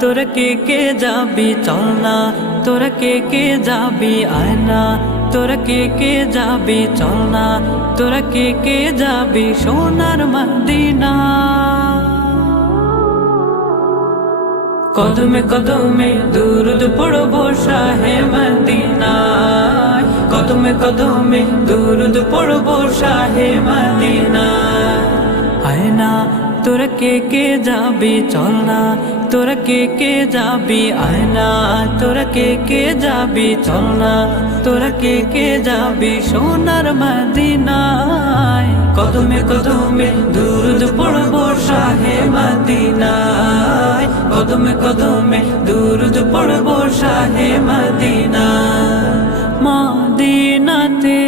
তোরা কে যাবি চল না, তোরা কে যাবি আয় না, তোরা কে যাবি চল না, তোরা কে যাবি সোনার মদিনা। কদমে কদমে দুরুদ পড়বো শাহে মদিনা, কদমে কদমে দুরুদ পড়বো শাহে মদিনা। আয় না তোরা কে যাবি চল না, তোরা কে যাবি আয় না, তোরা কে যাবি চল না, তোরা কে যাবি সোনার মদিনায়। কদমে কদমে দুরুদ পড়বো শাহে মদিনায়, কদমে কদমে দুরুদ পড়বো শাহে মদিনা। মদিনাতে